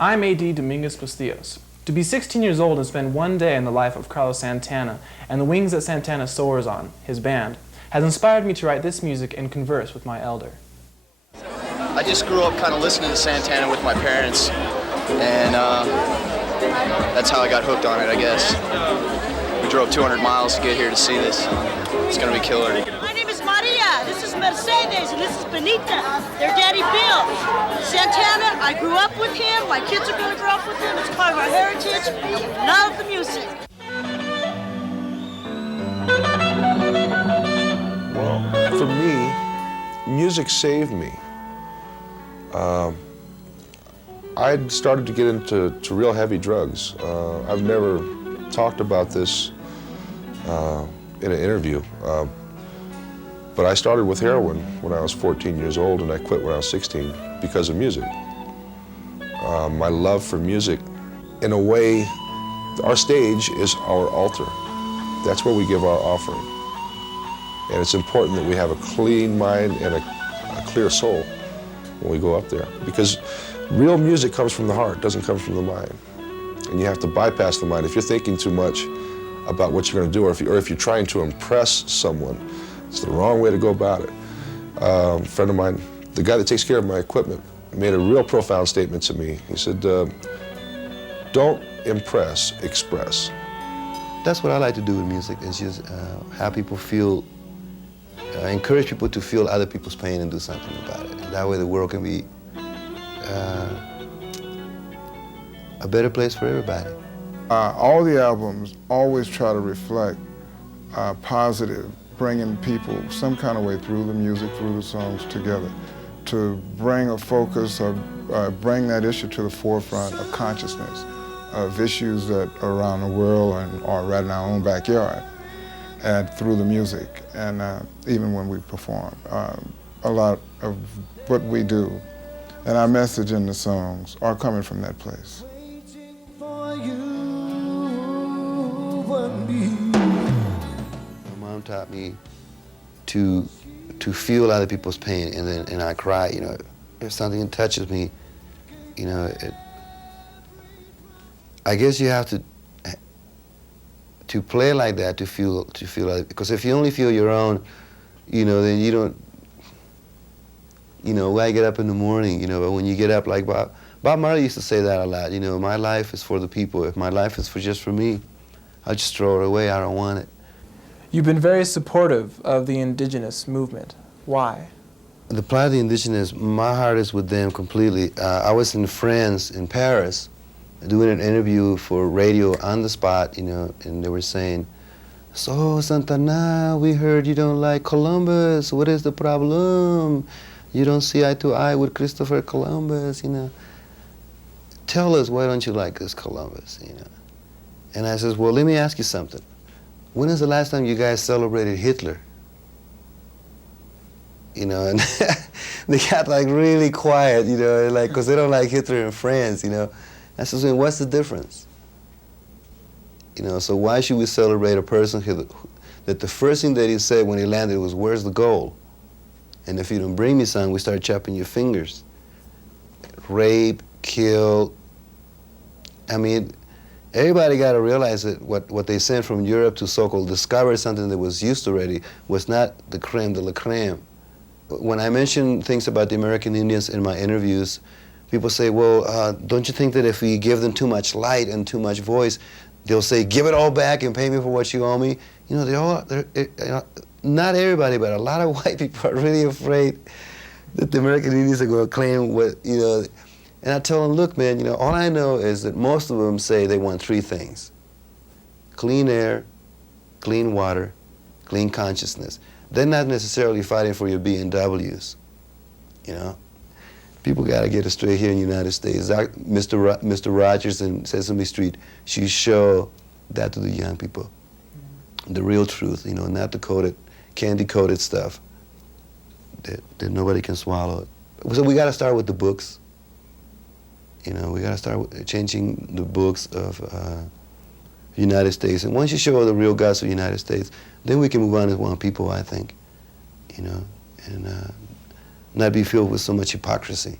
I'm A.D. Dominguez Bustillos. To be 16 years old and spend one day in the life of Carlos Santana and the wings that Santana soars on, his band, has inspired me to write this music and converse with my elder. I just grew up kind of listening to Santana with my parents, and that's how I got hooked on it, I guess. We drove 200 miles to get here to see this. It's gonna be killer. My name is Maria, this is Mercedes, and this is Benita, their daddy Bill. Santana, I grew up with him, my kids are gonna grow up with him, it's part of our heritage. Love the music. Well, for me, music saved me. I'd started to get into real heavy drugs. I've never talked about this in an interview, but I started with heroin when I was 14 years old, and I quit when I was 16 because of music. My love for music, in a way, our stage is our altar. That's where we give our offering. And it's important that we have a clean mind and a clear soul when we go up there, because real music comes from the heart, doesn't come from the mind. And you have to bypass the mind. If you're thinking too much about what you're going to do, or if you're trying to impress someone, it's the wrong way to go about it. A friend of mine, the guy that takes care of my equipment, made a real profound statement to me. He said, don't impress, express. That's what I like to do with music, is just have people feel, encourage people to feel other people's pain and do something about it. And that way the world can be a better place for everybody. All the albums always try to reflect positive, bringing people some kind of way through the music, through the songs together, to bring a focus or bring that issue to the forefront of consciousness, of issues that are around the world or right in our own backyard, and through the music, and even when we perform. A lot of what we do and our message in the songs are coming from that place. My mom taught me to feel other people's pain, and I cry. You know, if something touches me, you know, I guess you have to play like that to feel because if you only feel your own, you know, then you don't. You know, when I get up in the morning, you know, but when you get up, like Bob Marley used to say that a lot, you know, my life is for the people. If my life is just for me, I'll just throw it away. I don't want it. You've been very supportive of the Indigenous movement. Why? The Plight of the Indigenous, my heart is with them completely. I was in France, in Paris, doing an interview for radio on the spot, you know, and they were saying, so Santana, we heard you don't like Columbus. What is the problem? You don't see eye to eye with Christopher Columbus, you know. Tell us, why don't you like this Columbus, you know? And I says, well, let me ask you something. When is the last time you guys celebrated Hitler? You know, and they got like really quiet, you know, like, because they don't like Hitler in France, you know. I says, well, what's the difference? You know, so why should we celebrate a person that the first thing that he said when he landed was, where's the gold? And if you don't bring me some, we start chopping your fingers. Rape, kill. I mean, everybody got to realize that what they sent from Europe to so-called discover something that was used already was not the creme de la creme. When I mention things about the American Indians in my interviews, people say, well, don't you think that if we give them too much light and too much voice, they'll say, give it all back and pay me for what you owe me? You know, not everybody, but a lot of white people are really afraid that the American Indians are going to claim what, you know. And I tell them, look, man, you know, all I know is that most of them say they want three things: clean air, clean water, clean consciousness. They're not necessarily fighting for your BMWs, you know. People got to get it straight here in the United States. Mr. Rogers in Sesame Street should show that to the young people. The real truth, you know, not the coded, candy-coated stuff that nobody can swallow. So we got to start with the books. You know, we got to start with changing the books of the United States. And once you show the real guts of the United States, then we can move on as one people, I think. You know, and not be filled with so much hypocrisy.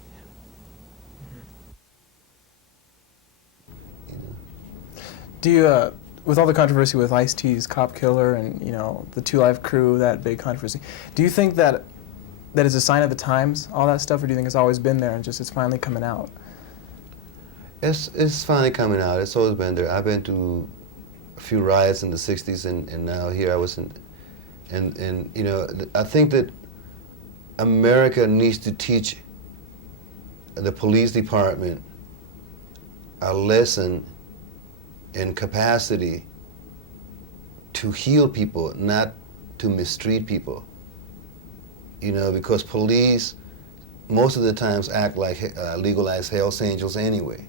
Do you, with all the controversy with Ice-T's Cop Killer and, you know, the Two Live Crew, that big controversy, do you think that is a sign of the times, all that stuff, or do you think it's always been there and just it's finally coming out? It's finally coming out. It's always been there. I've been to a few riots in the 60s, and now here I was in, and you know, I think that America needs to teach the police department a lesson in capacity to heal people, not to mistreat people. You know, because police most of the times act like legalized Hell's Angels anyway.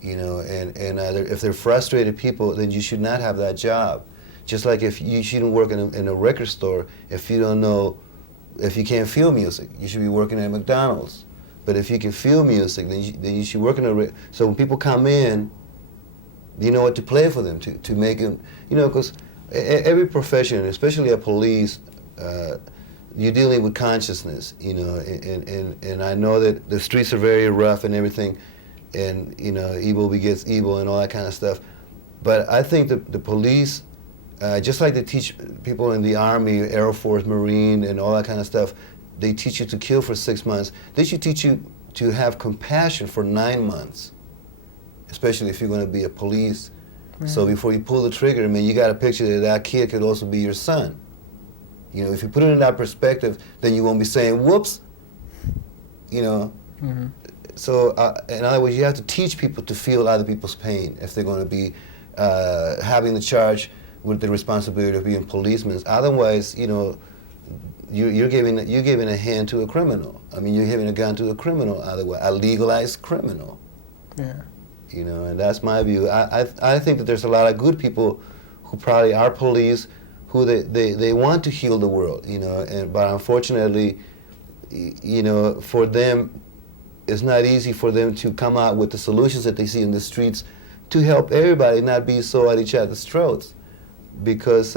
You know, and if they're frustrated people, then you should not have that job. Just like if you shouldn't work in a record store if you don't know, if you can't feel music, you should be working at McDonald's. But if you can feel music, then you should work in a so when people come in, you know what to play for them, to make them, you know, because every profession, especially a police, you're dealing with consciousness, you know, and I know that the streets are very rough and everything, and, you know, evil begets evil and all that kind of stuff. But I think that the police, just like they teach people in the Army, Air Force, Marine, and all that kind of stuff, they teach you to kill for 6 months. They should teach you to have compassion for 9 months, especially if you're going to be a police. Right. So before you pull the trigger, I mean, you got to picture that that kid could also be your son. You know, if you put it in that perspective, then you won't be saying, whoops, you know. Mm-hmm. So, in other words, you have to teach people to feel other people's pain if they're going to be having the charge with the responsibility of being policemen. Otherwise, you know, you're giving a hand to a criminal. I mean, you're giving a gun to a criminal. Otherwise, a legalized criminal. Yeah. You know, and that's my view. I think that there's a lot of good people who probably are police, who they want to heal the world. You know, but unfortunately, you know, for them, it's not easy for them to come out with the solutions that they see in the streets to help everybody not be so at each other's throats, because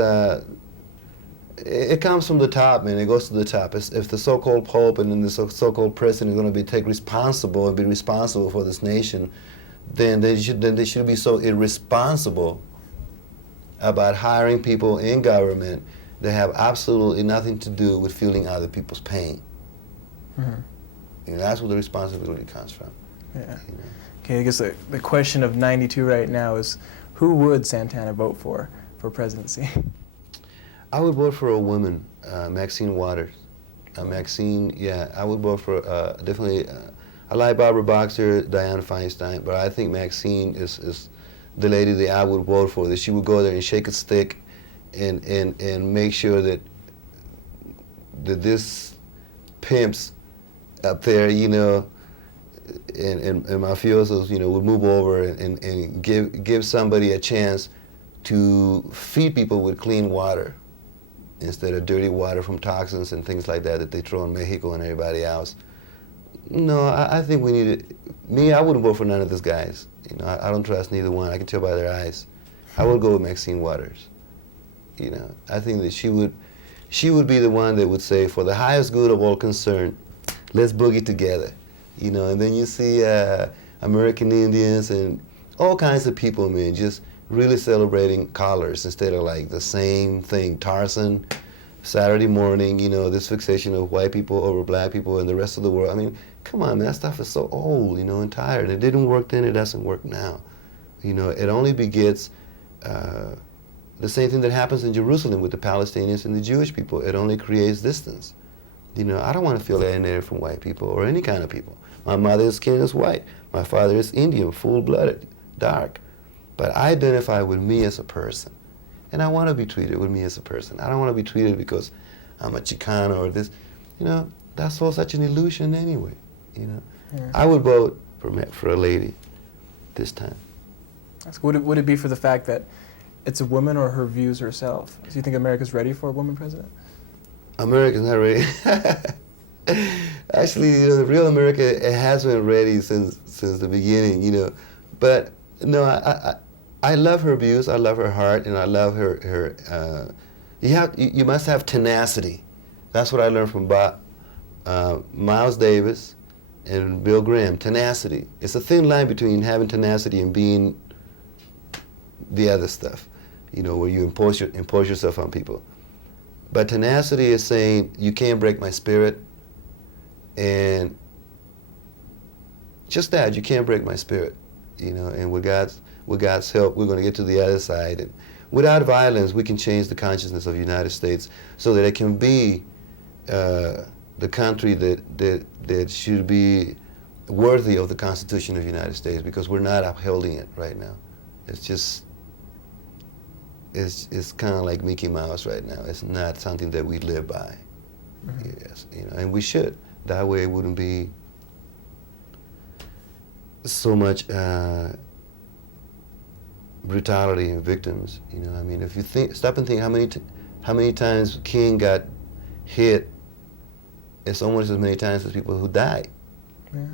it comes from the top, man. It goes to the top. If the so-called Pope and then the so-called president are going to take responsible and be responsible for this nation, then they should be so irresponsible about hiring people in government that have absolutely nothing to do with feeling other people's pain. Mm-hmm. You know, that's where the responsibility comes from. Yeah. You know? Okay, I guess the question of 92 right now is, who would Santana vote for presidency? I would vote for a woman, Maxine Waters. Maxine, yeah, I would vote for, definitely, I like Barbara Boxer, Dianne Feinstein, but I think Maxine is the lady that I would vote for, that she would go there and shake a stick and make sure that this pimps up there, you know, and mafiosos, you know, would move over and give somebody a chance to feed people with clean water instead of dirty water from toxins and things like that they throw in Mexico and everybody else. No, I think we need it. Me, I wouldn't vote for none of these guys. You know, I don't trust neither one. I can tell by their eyes. I would go with Maxine Waters. You know, I think that she would be the one that would say, for the highest good of all concerned, let's boogie together. You know, and then you see American Indians and all kinds of people, man, just really celebrating colors instead of like the same thing. Tarzan, Saturday morning, you know, this fixation of white people over black people and the rest of the world. I mean, come on, man, that stuff is so old, you know, and tired. It didn't work then, it doesn't work now. You know, it only begets the same thing that happens in Jerusalem with the Palestinians and the Jewish people. It only creates distance. You know, I don't want to feel alienated from white people or any kind of people. My mother's skin is white. My father is Indian, full-blooded, dark. But I identify with me as a person. And I want to be treated with me as a person. I don't want to be treated because I'm a Chicano or this. You know, that's all such an illusion anyway. You know, yeah. I would vote for a lady this time. Would it be for the fact that it's a woman or her views herself? Do you think America's ready for a woman president? America's not ready. Actually, you know, the real America, it has been ready since the beginning, you know. But no, I love her views, I love her heart, and I love her you must have tenacity. That's what I learned from Miles Davis and Bill Graham, tenacity. It's a thin line between having tenacity and being the other stuff, you know, where you impose yourself on people. But tenacity is saying, you can't break my spirit, and just that, you can't break my spirit, you know, and with God's help, we're going to get to the other side. And without violence, we can change the consciousness of the United States so that it can be the country that should be worthy of the Constitution of the United States, because we're not upholding it right now. It's just, it's kind of like Mickey Mouse right now. It's not something that we live by. Mm-hmm. Yes, you know, and we should. That way it wouldn't be so much brutality in victims. You know, I mean, if you stop and think how many times King got hit, it's almost as many times as people who died. Yeah.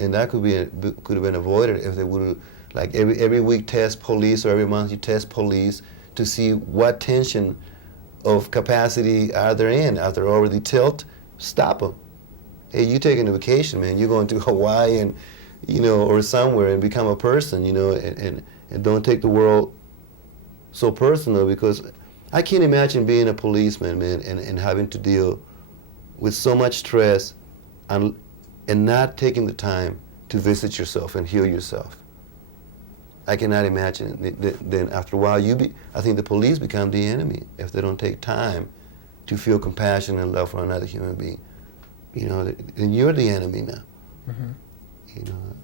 And that could have been avoided if they would have, like, every week test police, or every month you test police to see what tension of capacity are they in. Are they already tilt? Stop them. Hey, you taking a vacation, man. You're going to Hawaii and, you know, or somewhere, and become a person, you know, and don't take the world so personal, because I can't imagine being a policeman, man, and having to deal with so much stress and not taking the time to visit yourself and heal yourself. I cannot imagine it. Then after a while, I think the police become the enemy if they don't take time to feel compassion and love for another human being. You know, then you're the enemy now. Mm-hmm. You know.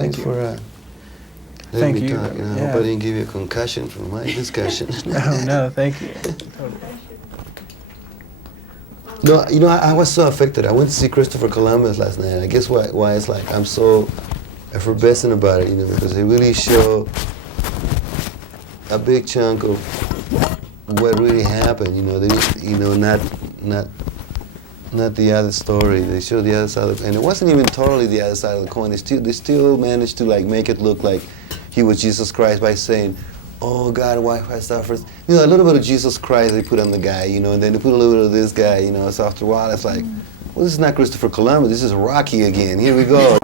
Thanks you. for letting Thank me you. talk. You know, I Yeah. hope I didn't give you a concussion from my discussion. Oh, no, thank you. No, you know, I was so affected. I went to see Christopher Columbus last night. I guess why it's like I'm so effervescent about it, you know, because they really show a big chunk of what really happened. You know, not the other story. They show the other side, and it wasn't even totally the other side of the coin. They still managed to like make it look like he was Jesus Christ by saying, "Oh God, why suffers?" You know, a little bit of Jesus Christ they put on the guy, you know, and then they put a little bit of this guy, you know. So after a while, it's like, well, this is not Christopher Columbus. This is Rocky again. Here we go.